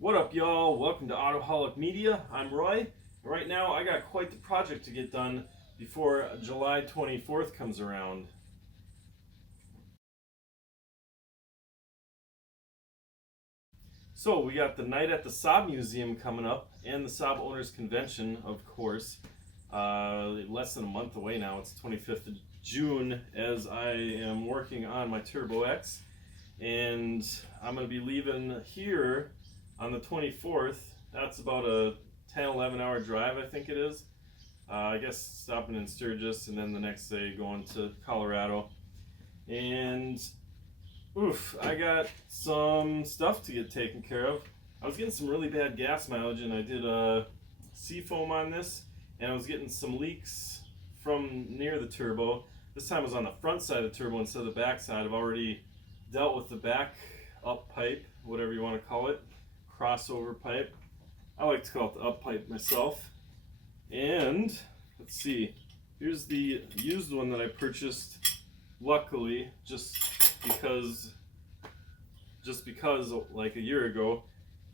What up, y'all? Welcome to Autoholic Media. I'm Roy. Right now, I got quite the project to get done before July 24th comes around. So, we got the night at the Saab Museum coming up and the Saab Owners Convention, of course. Less than a month away now. It's 25th of June as I am working on my Turbo X. And I'm going to be leaving here on the 24th. That's about a 10-11 hour drive, I think it is. I guess stopping in Sturgis and then the next day going to Colorado. And oof, I got some stuff to get taken care of. I was getting some really bad gas mileage and I did a seafoam on this, and I was getting some leaks from near the turbo. This time it was on the front side of the turbo instead of the back side. I've already dealt with the back up pipe, whatever you want to call it, crossover pipe. I like to call it the up pipe myself. And let's see, here's the used one that I purchased, luckily, just because like a year ago.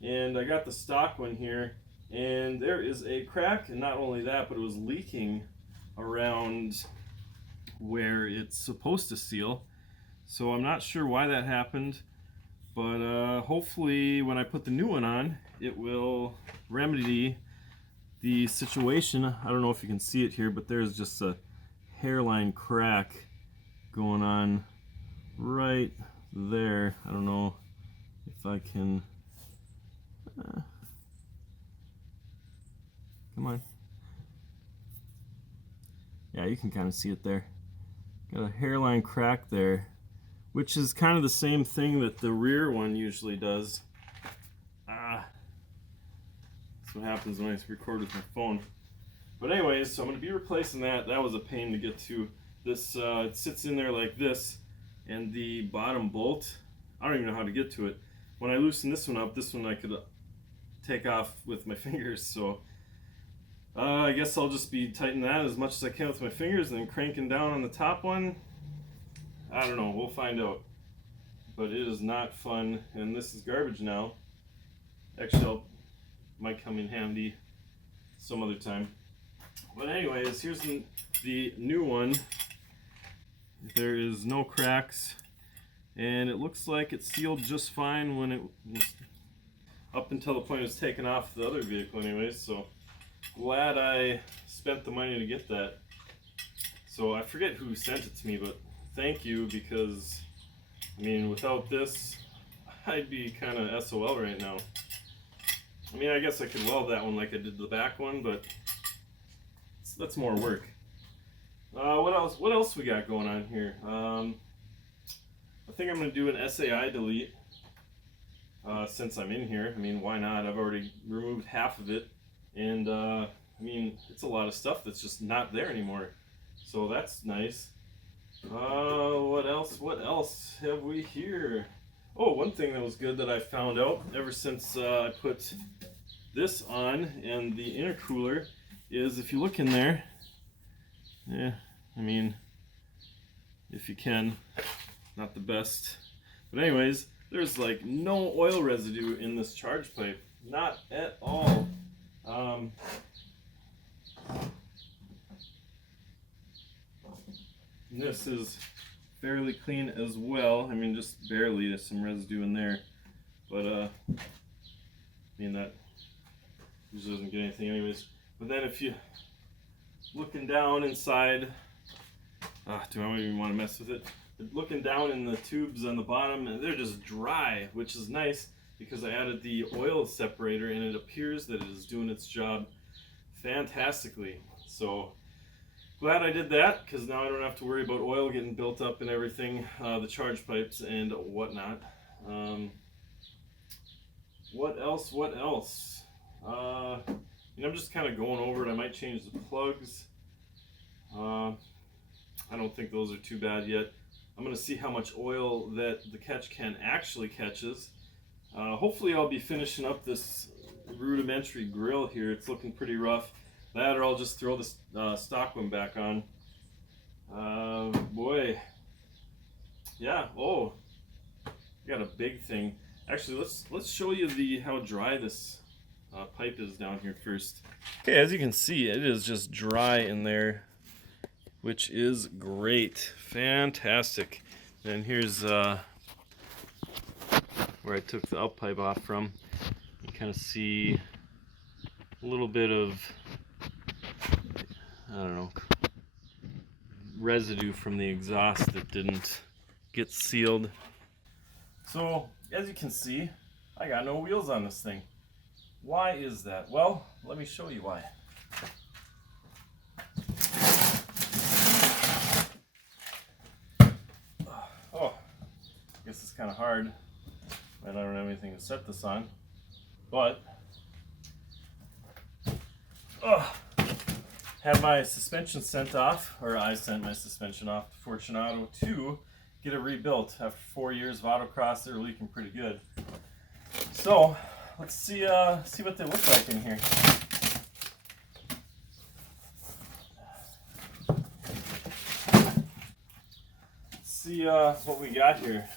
And I got the stock one here, and there is a crack, and not only that, but it was leaking around where it's supposed to seal. So I'm not sure why that happened, but hopefully when I put the new one on, it will remedy the situation. I don't know if you can see it here, but there's just a hairline crack going on right there. I don't know if I can come on. Yeah, you can kind of see it there. Got a hairline crack there, which is kind of the same thing that the rear one usually does. That's what happens when I record with my phone. But anyways, so I'm going to be replacing that. That was a pain to get to. This it sits in there like this, and the bottom bolt, I don't even know how to get to it. When I loosen this one up, this one I could take off with my fingers. So I guess I'll just be tightening that as much as I can with my fingers and then cranking down on the top one. I don't know, we'll find out. But it is not fun, and this is garbage now. Actually, might come in handy some other time. But anyways, here's the new one. There is no cracks, and it looks like it sealed just fine when it was up until the point it was taken off the other vehicle anyways. So glad I spent the money to get that. So I forget who sent it to me, but thank you, because I mean, without this, I'd be kind of SOL right now. I mean, I guess I could weld that one like I did the back one, but that's more work. What else? What else we got going on here? I think I'm gonna do an SAI delete since I'm in here. I mean, why not? I've already removed half of it, and I mean, it's a lot of stuff that's just not there anymore. So that's nice. What else? What else have we here? Oh, one thing that was good that I found out ever since I put this on and the intercooler is, if you look in there, yeah, I mean, if you can, not the best, but anyways, there's like no oil residue in this charge pipe, not at all. This is fairly clean as well. I mean, just barely. There's some residue in there, but I mean, that usually doesn't get anything anyways. But then if you looking down inside, do I even want to mess with it? But looking down in the tubes on the bottom, they're just dry, which is nice because I added the oil separator and it appears that it is doing its job fantastically. So glad I did that, because now I don't have to worry about oil getting built up and everything, the charge pipes and whatnot. What else? What else? I'm just kind of going over it. I might change the plugs. I don't think those are too bad yet. I'm going to see how much oil that the catch can actually catches. Hopefully I'll be finishing up this rudimentary grill here. It's looking pretty rough. That, or I'll just throw the stock one back on. Boy. Yeah, oh, I got a big thing. Actually, let's show you how dry this pipe is down here first. Okay, as you can see, it is just dry in there, which is great, fantastic. And here's where I took the up pipe off from. You kind of see a little bit of, I don't know, residue from the exhaust that didn't get sealed. So, as you can see, I got no wheels on this thing. Why is that? Well, let me show you why. Oh, I guess it's kind of hard, and I don't have anything to set this on, but had my suspension sent off, or I sent my suspension off to Fortunato to get it rebuilt. After 4 years of autocross, they're leaking pretty good. So let's see what they look like in here. Let's see what we got here.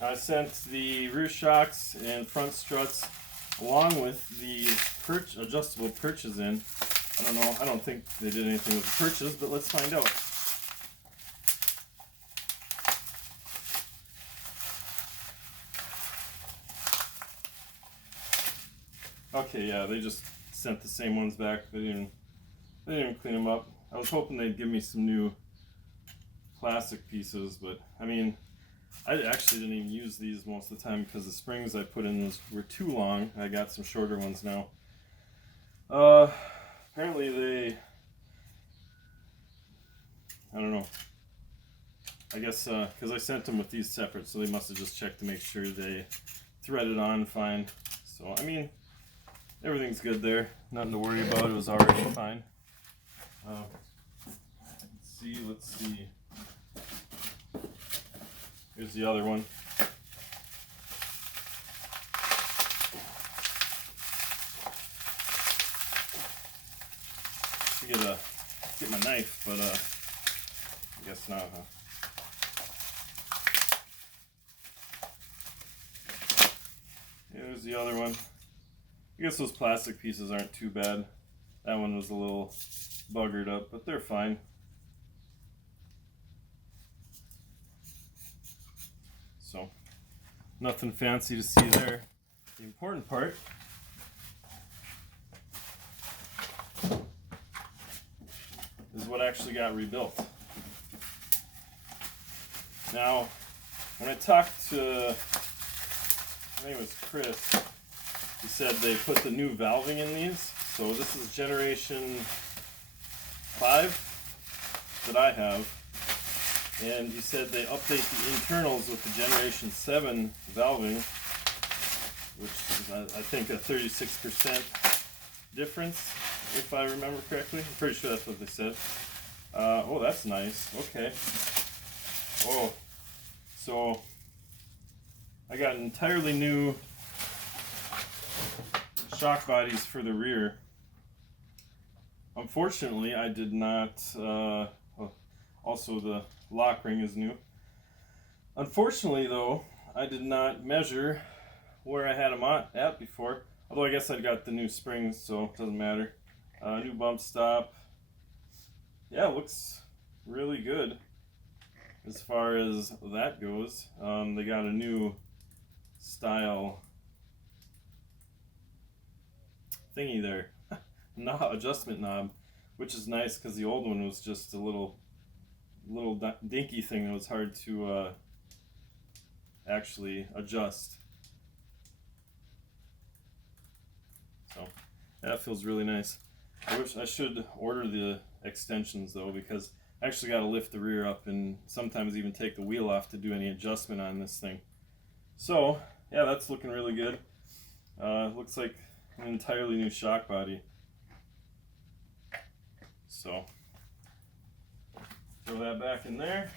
I sent the rear shocks and front struts along with the adjustable perches in. I don't know, I don't think they did anything with the perches, but let's find out. Okay, yeah, they just sent the same ones back. They didn't clean them up. I was hoping they'd give me some new plastic pieces, but I mean, I actually didn't even use these most of the time because the springs I put in were too long. I got some shorter ones now. Apparently they, I don't know. I guess because I sent them with these separate, so they must have just checked to make sure they threaded on fine. So, I mean, everything's good there. Nothing to worry about. It was already fine. Let's see. Here's the other one. I get my knife, but I guess not, huh? Here's the other one. I guess those plastic pieces aren't too bad. That one was a little buggered up, but they're fine. So, nothing fancy to see there. The important part is what actually got rebuilt. Now, when I talked to, I think it was Chris, he said they put the new valving in these. So this is generation 5 that I have. And he said they update the internals with the generation 7 valving, which is, I think, a 36% difference, if I remember correctly. I'm pretty sure that's what they said. Oh, that's nice. Okay. Oh, so I got entirely new shock bodies for the rear. Unfortunately, I did not, also the lock ring is new. Unfortunately though, I did not measure where I had them at before, although I guess I got the new springs, so it doesn't matter. New bump stop. Yeah, it looks really good as far as that goes. They got a new style thingy there. Adjustment knob, which is nice because the old one was just a little dinky thing that was hard to actually adjust. So that feels really nice. I should order the extensions though, because I actually got to lift the rear up and sometimes even take the wheel off to do any adjustment on this thing. So yeah, that's looking really good. Looks like an entirely new shock body. So throw that back in there.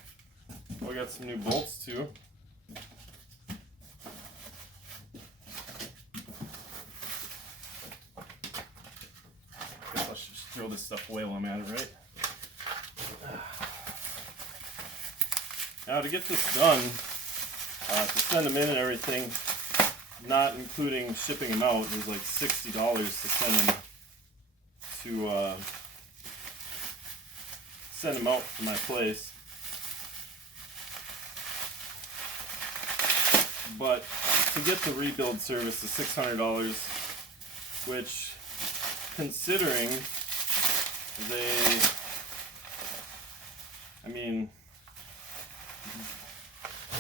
We got some new bolts too. Guess I should throw this stuff away while I'm at it, right? Now to get this done, to send them in and everything, not including shipping them out, is like $60 to send them out to my place. But to get the rebuild service is $600, which, considering they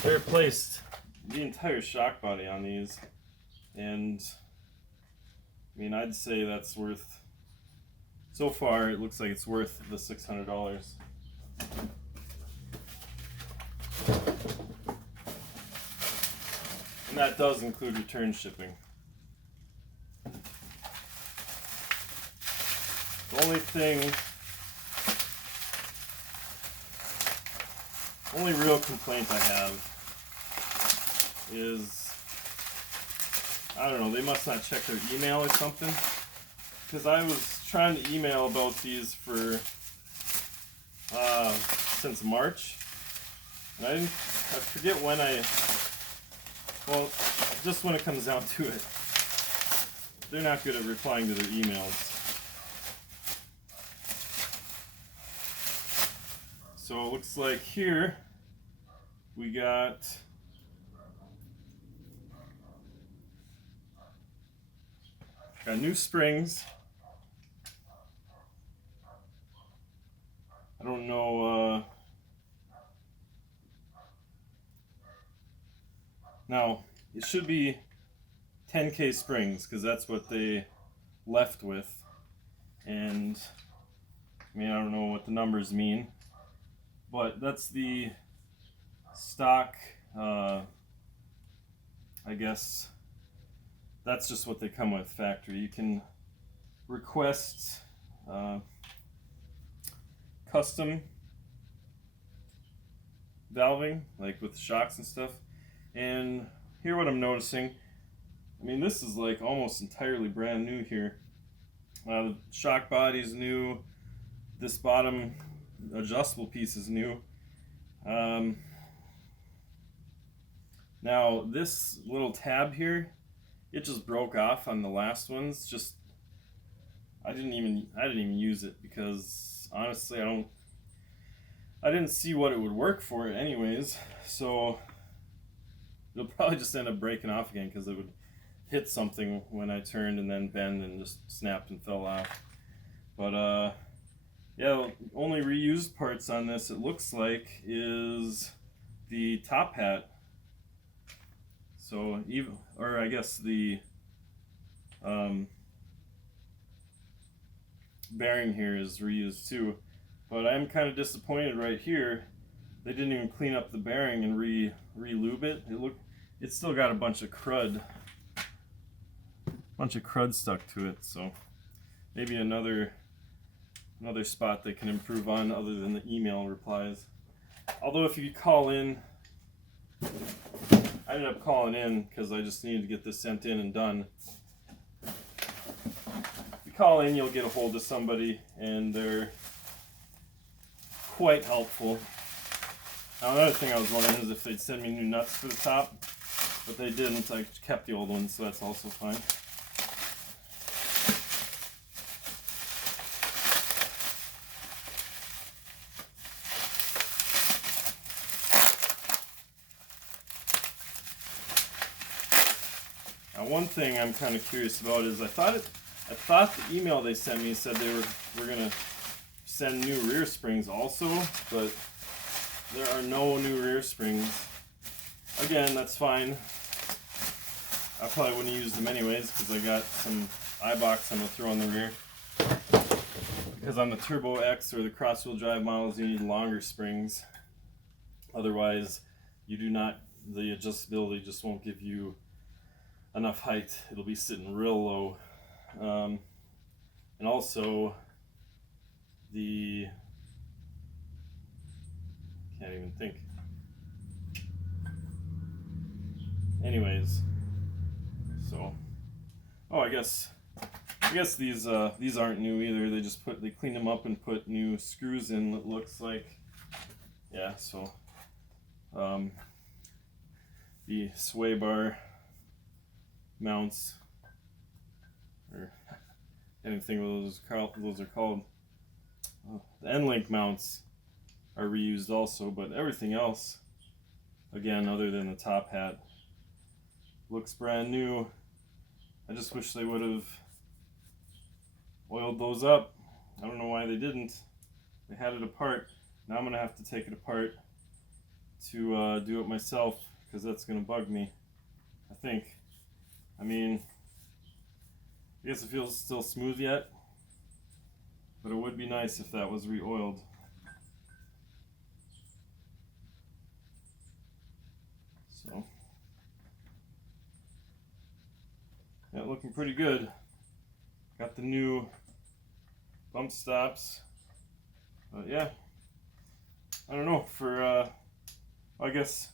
replaced the entire shock body on these, and I mean, I'd say that's worth, so far it looks like it's worth the $600. And that does include return shipping. The only real complaint I have is, I don't know, they must not check their email or something. Because I was trying to email about these for since March, and I forget when well, just when it comes down to it, they're not good at replying to their emails. So it looks like here we got new springs. I don't know. Now it should be 10K springs because that's what they left with, and I mean, I don't know what the numbers mean, but that's the stock. I guess that's just what they come with factory. You can request custom valving, like with shocks and stuff. And here what I'm noticing, I mean, this is like almost entirely brand new here. The shock body's new. This bottom adjustable piece is new. Now this little tab here, it just broke off on the last ones. I didn't even use it because honestly I didn't see what it would work for it anyways. So it'll probably just end up breaking off again because it would hit something when I turned and then bend and just snapped and fell off. But yeah, only reused parts on this, it looks like, is the top hat. So I guess the bearing here is reused too. But I'm kind of disappointed right here. They didn't even clean up the bearing and re-lube it. It's still got a bunch of crud stuck to it. So maybe another spot they can improve on other than the email replies. Although if you call in, I ended up calling in because I just needed to get this sent in and done. If you call in, you'll get a hold of somebody, and they're quite helpful. Now, another thing I was wondering is if they'd send me new nuts for the top, but they didn't. I kept the old ones, so that's also fine. Now, one thing I'm kind of curious about is I thought the email they sent me said they were gonna send new rear springs also, but there are no new rear springs. Again, that's fine. I probably wouldn't use them anyways because I got some iBox I'm gonna throw in the rear. Because on the Turbo X or the cross-wheel drive models, you need longer springs. Otherwise, the adjustability just won't give you enough height. It'll be sitting real low. And also, can't even think. Anyways, so, I guess these aren't new either. They cleaned them up and put new screws in. It looks like, yeah. So the sway bar mounts, or I didn't think those are called. The end link mounts are reused also, but everything else, again, other than the top hat, looks brand new. I just wish they would have oiled those up. I don't know why they didn't. They had it apart. Now I'm gonna have to take it apart to do it myself, because that's gonna bug me, I think. I mean, I guess it feels still smooth yet, but it would be nice if that was re-oiled. So, yeah, looking pretty good. Got the new bump stops. But yeah, I don't know, for, I guess,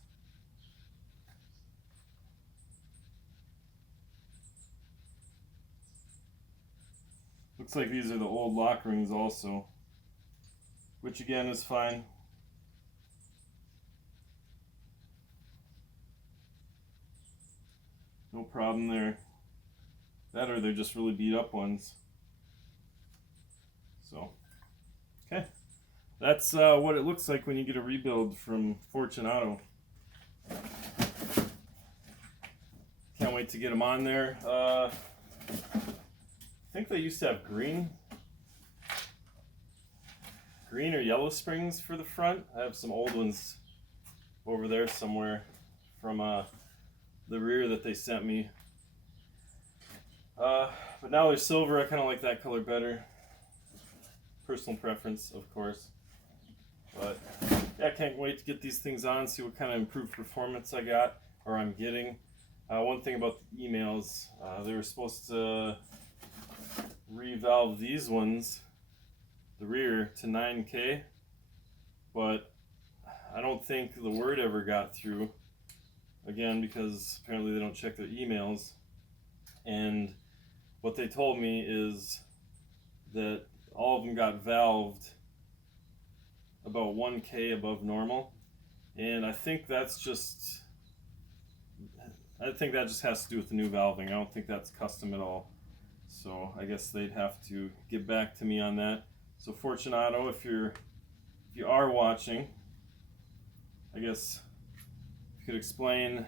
looks like these are the old lock rings also, which again is fine. No problem there. That, or they're just really beat up ones. So, okay. That's what it looks like when you get a rebuild from Fortunato. Can't wait to get them on there. I think they used to have green or yellow springs for the front. I have some old ones over there somewhere from the rear that they sent me. But now they're silver. I kind of like that color better. Personal preference, of course. But yeah, I can't wait to get these things on, see what kind of improved performance I got, or I'm getting. One thing about the emails, they were supposed to revalve these ones, the rear, to 9K, but I don't think the word ever got through. Again, because apparently they don't check their emails. And what they told me is that all of them got valved about 1K above normal, and I think that just has to do with the new valving. I don't think that's custom at all. So I guess they'd have to get back to me on that. So Fortunato, if you are watching, I guess you could explain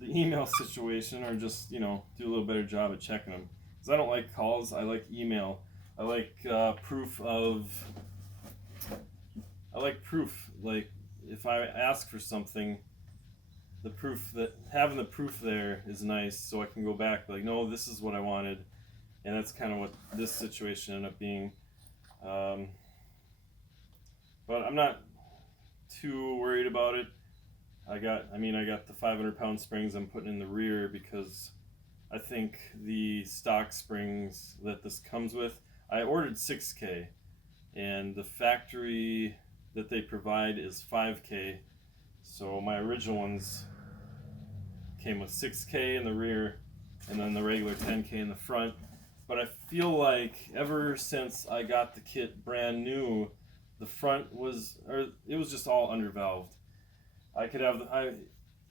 the email situation, or just, do a little better job at checking them. Because I don't like calls, I like email. I like proof. Like, if I ask for something, having the proof there is nice, so I can go back like, no, this is what I wanted. And that's kind of what this situation ended up being. But I'm not too worried about it. I got the 500-pound springs I'm putting in the rear, because I think the stock springs that this comes with, I ordered 6K, and the factory that they provide is 5K. So my original ones came with 6K in the rear, and then the regular 10K in the front. But I feel like ever since I got the kit brand new, the front it was just all undervalved. I could have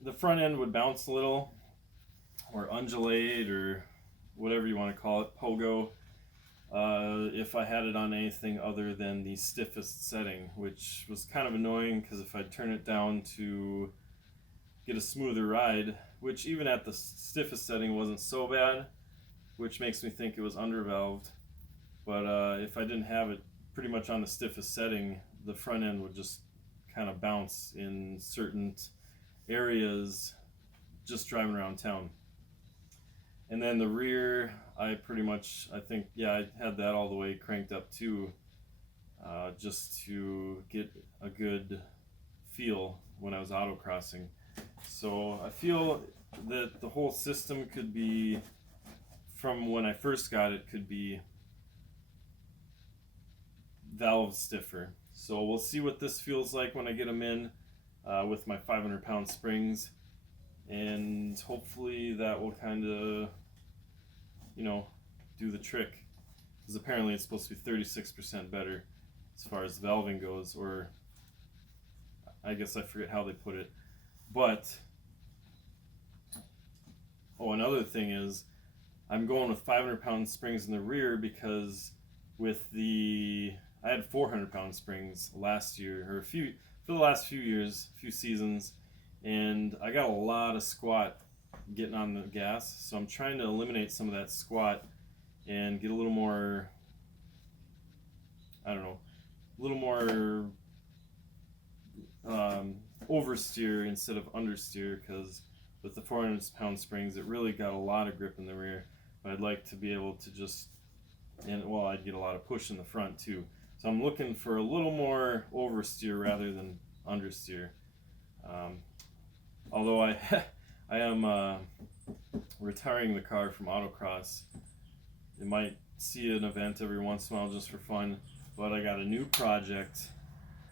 the front end would bounce a little, or undulate, or whatever you want to call it, pogo, if I had it on anything other than the stiffest setting, which was kind of annoying, because if I turn it down to get a smoother ride, which even at the stiffest setting wasn't so bad, which makes me think it was undervalved. But if I didn't have it pretty much on the stiffest setting, the front end would just kind of bounce in certain areas just driving around town. And then the rear, I think, I had that all the way cranked up too, just to get a good feel when I was autocrossing. So I feel that the whole system could be, from when I first got it, could be valve stiffer. So we'll see what this feels like when I get them in with my 500-pound springs, and hopefully that will kind of, do the trick, because apparently it's supposed to be 36% better as far as valving goes, or I guess I forget how they put it. But, oh, another thing is I'm going with 500-pound springs in the rear because I had 400-pound springs last year, or for the last few years, few seasons, and I got a lot of squat getting on the gas, so I'm trying to eliminate some of that squat and get a little more, I don't know, a little more oversteer instead of understeer, because with the 400-pound springs it really got a lot of grip in the rear, but I'd like to be able to just, and well, I'd get a lot of push in the front too. So I'm looking for a little more oversteer rather than understeer. Although I am retiring the car from autocross. You might see an event every once in a while just for fun, but I got a new project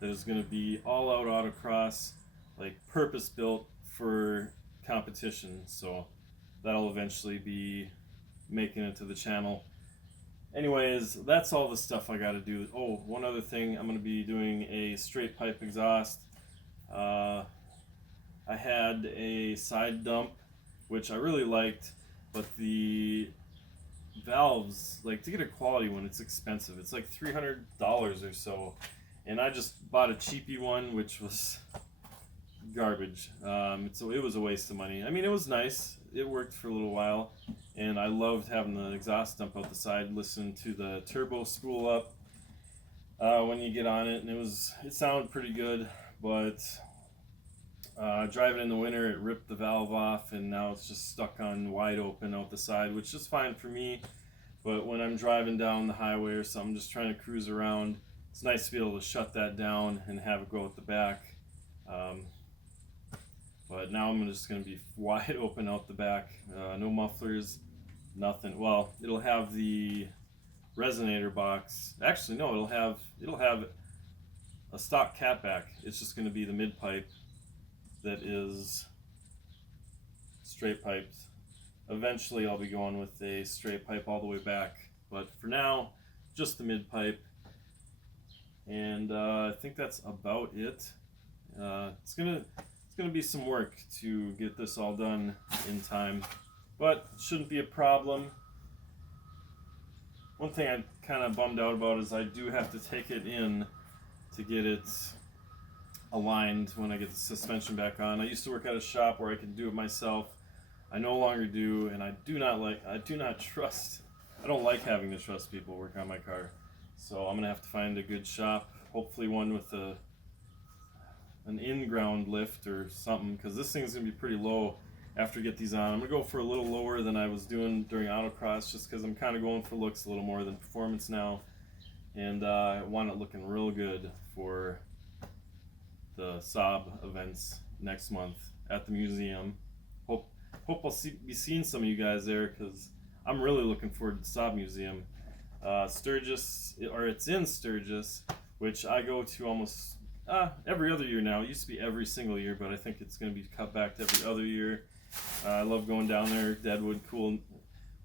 that is going to be all out autocross, like purpose built for competition. So that'll eventually be making it to the channel. Anyways, that's all the stuff I got to do. Oh, one other thing, I'm going to be doing a straight pipe exhaust. I had a side dump, which I really liked, but the valves, like to get a quality one, it's expensive. It's like $300 or so, and I just bought a cheapy one, which was garbage. So it was a waste of money. I mean, it was nice. It worked for a little while, and I loved having the exhaust dump out the side, listening to the turbo spool up when you get on it, and it sounded pretty good, but driving in the winter, it ripped the valve off, and now it's just stuck on wide open out the side, which is fine for me. But when I'm driving down the highway or something, just trying to cruise around, it's nice to be able to shut that down and have it go at the back. But now I'm just going to be wide open out the back, no mufflers, nothing. Well, it'll have the resonator box. Actually, no, it'll have a stock catback. It's just going to be the mid pipe that is straight piped. Eventually I'll be going with a straight pipe all the way back, but for now just the mid pipe, and I think that's about it. It's gonna be some work to get this all done in time, but it shouldn't be a problem. One thing I'm kind of bummed out about is I do have to take it in to get it aligned when I get the suspension back on. I used to work at a shop where I could do it myself. I no longer do, and I don't like having to trust people work on my car. So I'm gonna have to find a good shop, hopefully one with an in-ground lift or something, because this thing's gonna be pretty low after I get these on. I'm gonna go for a little lower than I was doing during autocross, just because I'm kind of going for looks a little more than performance now, and I want it looking real good for the Saab events next month at the museum. Hope I'll be seeing some of you guys there, because I'm really looking forward to the Saab museum. Sturgis, or it's in Sturgis, which I go to almost every other year now. It used to be every single year, but I think it's going to be cut back to every other year. I love going down there.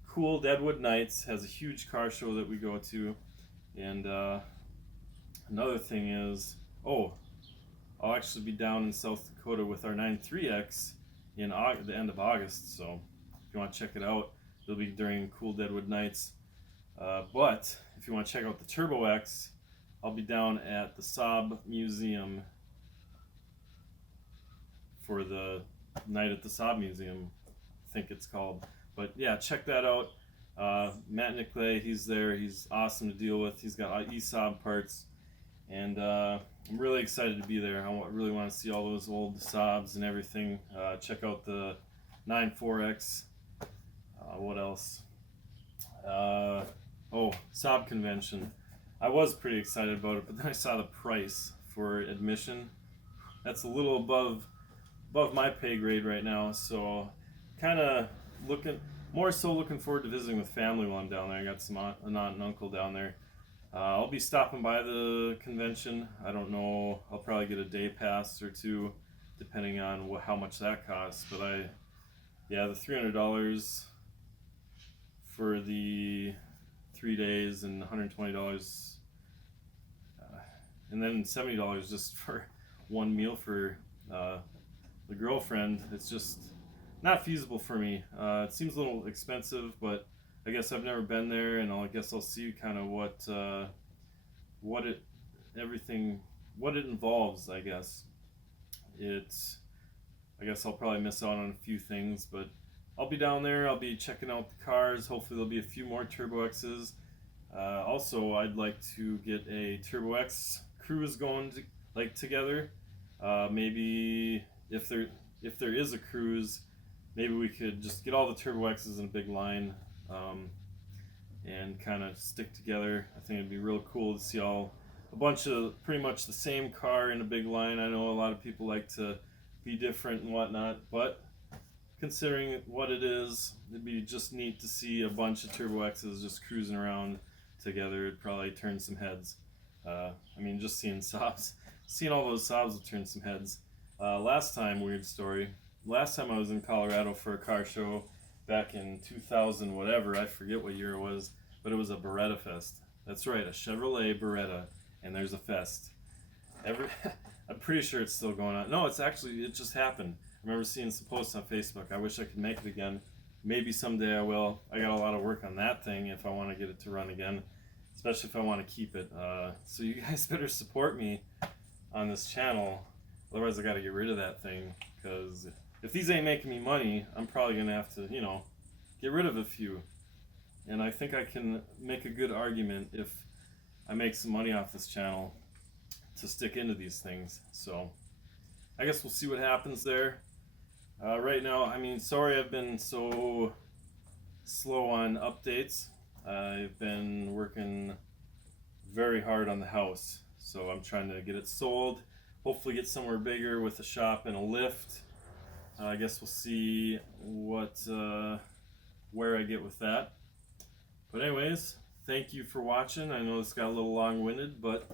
Cool Deadwood Nights has a huge car show that we go to, and another thing is, I'll actually be down in South Dakota with our 9.3X in the end of August, so if you want to check it out, it'll be during Cool Deadwood Nights. But if you want to check out the Turbo X, I'll be down at the Saab Museum for the night at the Saab Museum, I think it's called. But yeah, check that out. Matt Nicklay, he's there. He's awesome to deal with. He's got Saab parts, and I'm really excited to be there. I really want to see all those old Saabs and everything. Check out the 9.4X. What else? Saab convention. I was pretty excited about it, but then I saw the price for admission. That's a little above my pay grade right now, so kind of looking forward to visiting with family while I'm down there. I got some aunt and uncle down there. I'll be stopping by the convention. I don't know, I'll probably get a day pass or two, depending on how much that costs. But the $300 for the 3 days and $120, and then $70 just for one meal for the girlfriend. It's just not feasible for me. It seems a little expensive, but I guess I've never been there, and I guess I'll see kind of what it everything what it involves. I guess I'll probably miss out on a few things, but I'll be down there. I'll be checking out the cars. Hopefully there'll be a few more Turbo X's. Also, I'd like to get a Turbo X cruise going together. Maybe if there is a cruise, maybe we could just get all the Turbo X's in a big line, and kind of stick together. I think it'd be real cool to see a bunch of pretty much the same car in a big line. I know a lot of people like to be different and whatnot, but considering what it is, it'd be just neat to see a bunch of Turbo X's just cruising around together. It'd probably turn some heads. Just seeing Saabs, seeing all those Saabs will turn some heads. Last time I was in Colorado for a car show back in 2000 whatever, I forget what year it was, but it was a Beretta Fest. That's right, a Chevrolet Beretta, and there's a fest. I'm pretty sure it's still going on. No, it just happened. I remember seeing some posts on Facebook. I wish I could make it again. Maybe someday I will. I got a lot of work on that thing if I want to get it to run again, especially if I want to keep it. So you guys better support me on this channel. Otherwise I got to get rid of that thing, because if these ain't making me money, I'm probably going to have to, get rid of a few. And I think I can make a good argument if I make some money off this channel to stick into these things. So I guess we'll see what happens there. Right now, sorry I've been so slow on updates. I've been working very hard on the house, so I'm trying to get it sold, hopefully get somewhere bigger with a shop and a lift. I guess we'll see where I get with that. But anyways, thank you for watching. I know this got a little long-winded, but